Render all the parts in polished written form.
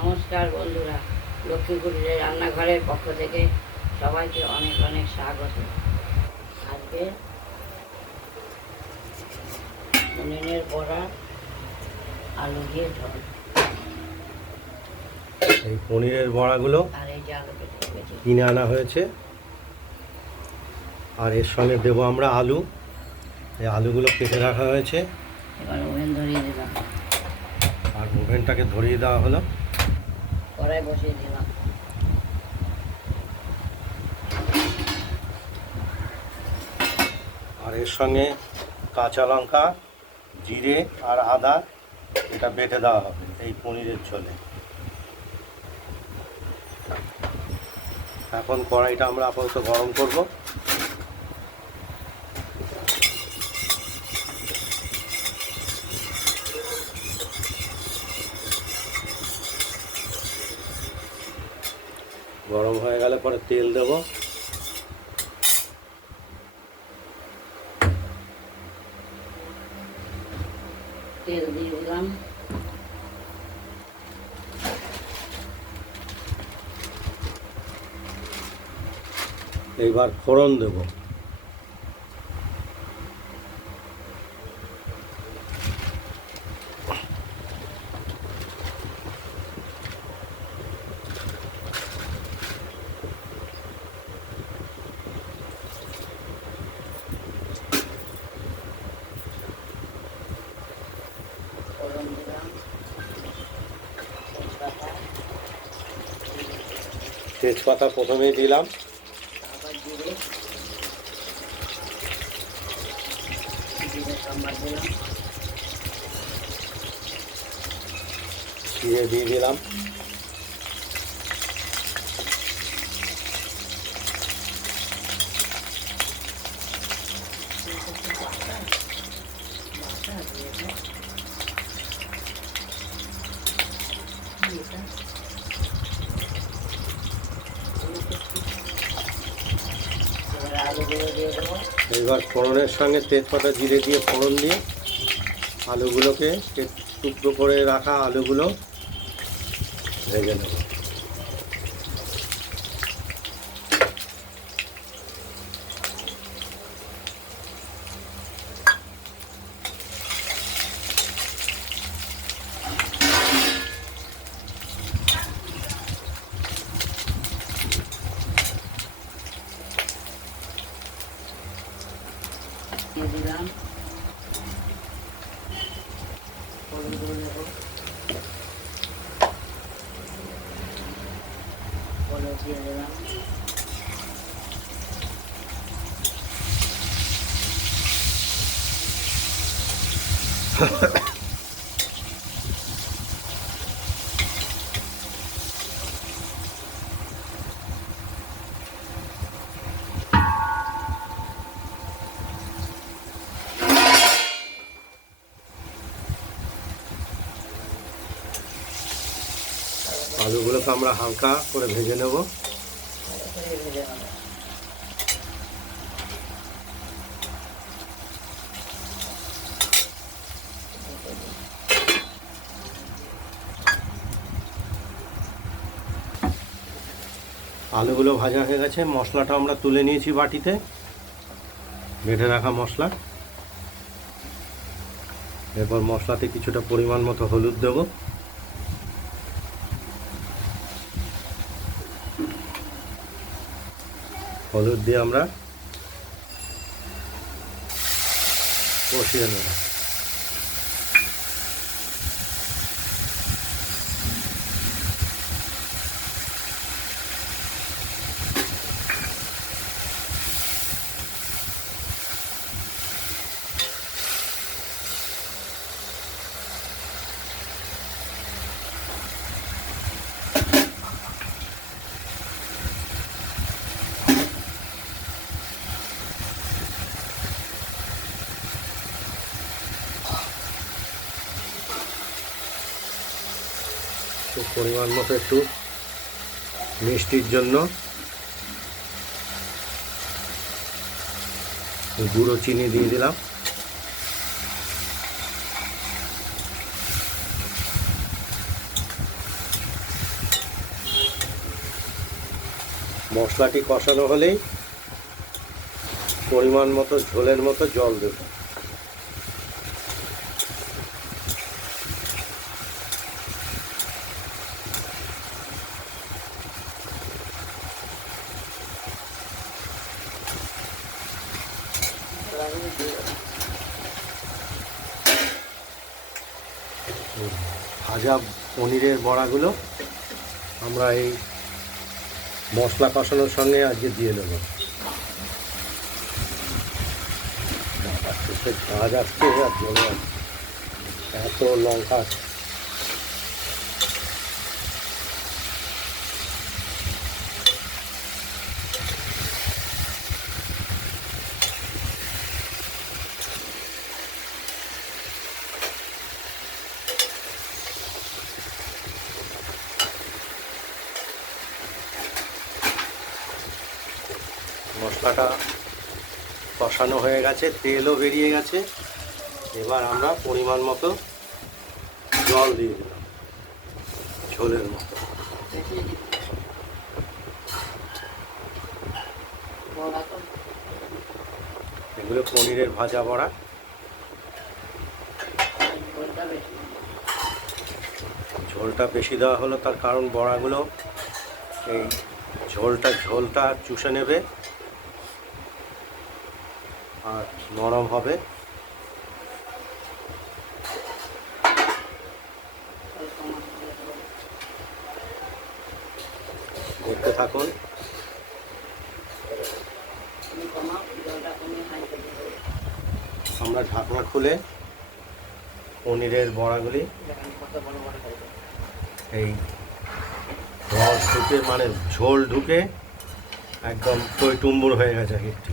নমস্কার বন্ধুরা, লক্ষ্মীপুরের রান্নাঘরের পক্ষ থেকে সবাইকে অনেক অনেক স্বাগত। আজকে পনিরের বড়া, আলু দিয়ে ঝোল। এই পনিরের বড়াগুলো আর এই যে আলু কেটে কিনে আনা হয়েছে, আর এর সঙ্গে দেবো আমরা আলু। এই আলুগুলো কেটে রাখা হয়েছে, এবার ওভেন ধরিয়ে দিলাম, আর ওভেনটাকে ধরিয়ে দেওয়া হলো। কড়াই বসিয়ে দিলাম। আর এর সঙ্গে কাঁচা লঙ্কা, জিরে আর আদা এটা বেটে দেওয়া হবে এই পনিরের ঝোলে। এখন কড়াইটা আমরা আপাতত গরম করব। গরম হয়ে গেলে পরে তেল দেব। তেল দিয়ে দিলাম। এইবার ফোড়ন দেব। ফোড়ন দিলাম, তেজপাতা, তেজপাতা প্রথমেই দিলাম, আবার জিরে সম্বার দিলাম, জিরে দিয়ে দিলাম, আলুগুলো দিয়ে দেবো। এবার ফোড়নের সঙ্গে তেজপাতা জিরে দিয়ে ফোড়ন দিয়ে আলুগুলোকে টুকরো করে রাখা আলুগুলো ভেজে নেব। দিয়ে দিলাম, হলুদ দেবো, হলুদ দিয়ে দিলাম, আলুগুলোকে আমরা হালকা করে ভেজে নেব। ভেজে নেবো। আলুগুলো ভাজা হয়ে গেছে, মশলাটা আমরা তুলে নিয়েছি বাটিতে, বেটে রাখা মশলা। এরপর মশলাতে কিছুটা পরিমাণ মতো হলুদ দেব, হলুদ দিয়ে আমরা কষিয়ে নেব। পরিমাণ মতো একটু মিষ্টির জন্য গুঁড়ো চিনি দিয়ে দিলাম। মশলাটি কষানো হলেই পরিমাণ মতো ঝোলের মতো জল দেব। ভাজা পনিরের বড়াগুলো আমরা এই মশলা কষানোর সঙ্গে আজকে দিয়ে দেবো। ঝাঁজ আসছে আর জমে আসছে, এত লঙ্কা। মশলাটা কষানো হয়ে গেছে, তেলও বেরিয়ে গেছে। এবার আমরা পরিমাণ মতো জল দিয়ে দিলাম, ঝোলের মতো। এগুলো পনিরের ভাজা বড়া। ঝোলটা বেশি দেওয়া হলো তার কারণ বড়াগুলো এই ঝোলটা চুষে নেবে আর নরম হবে। দেখতে থাকুন। আমরা ঢাকনা খুলে পনিরের বড়াগুলি এই রস ঢুকে, মানে ঝোল ঢুকে একদম টইটুম্বুর হয়ে গেছে একটি।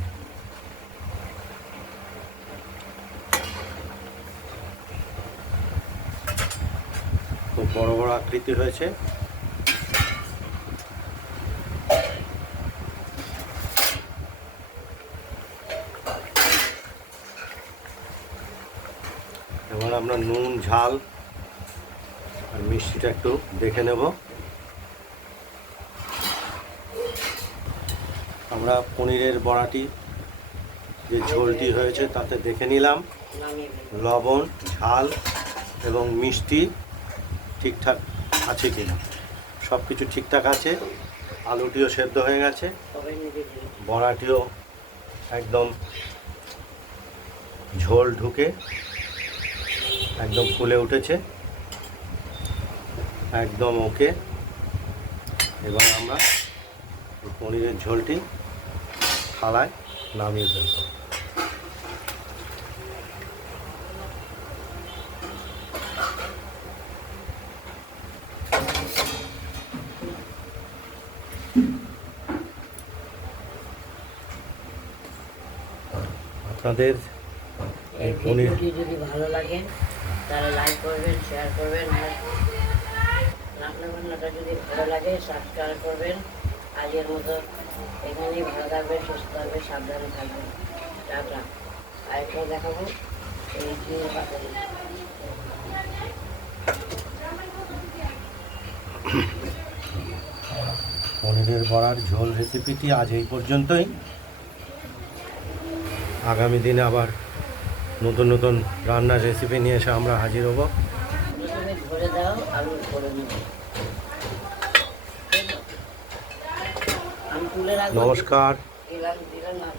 খুব বড় বড় আকৃতি হয়েছে। এবার আমরা নুন, ঝাল আর মিষ্টিটা একটু দেখে নেব। আমরা পনিরের বড়াটি যে ঝোলটি হয়েছে তাতে দেখে নিলাম লবণ, ঝাল এবং মিষ্টি ঠিকঠাক আছে কিনা। সব কিছু ঠিকঠাক আছে। আলুটিও সেদ্ধ হয়ে গেছে, বড়াটিও একদম ঝোল ঢুকে একদম ফুলে উঠেছে, একদম ওকে। এবার আমরা পনিরের ঝোলটি থালায় নামিয়ে ফেলব। আপনাদের এই পনির যদি ভালো লাগে তাহলে লাইক করবেন, শেয়ার করবেন, আর রান্না বান্নাটা যদি ভালো লাগে সাবস্ক্রাইব করবেন। আজকের মতো এখানেই ভালো থাকবেন, সুস্থ থাকবেন, সাবধানে থাকবেন। টাটা। আরেকটাও দেখাবো এই চিনির পাতালি। পনিরের বড়ার ঝোল রেসিপিটি আজ এই পর্যন্তই। আগামী দিনে আবার নতুন নতুন রান্নার রেসিপি নিয়ে এসে আমরা হাজির হব। প্রথমে ধরে দাও, আলু করে নেব। আমি তুলে রাখবো। নমস্কার। দিলাম না।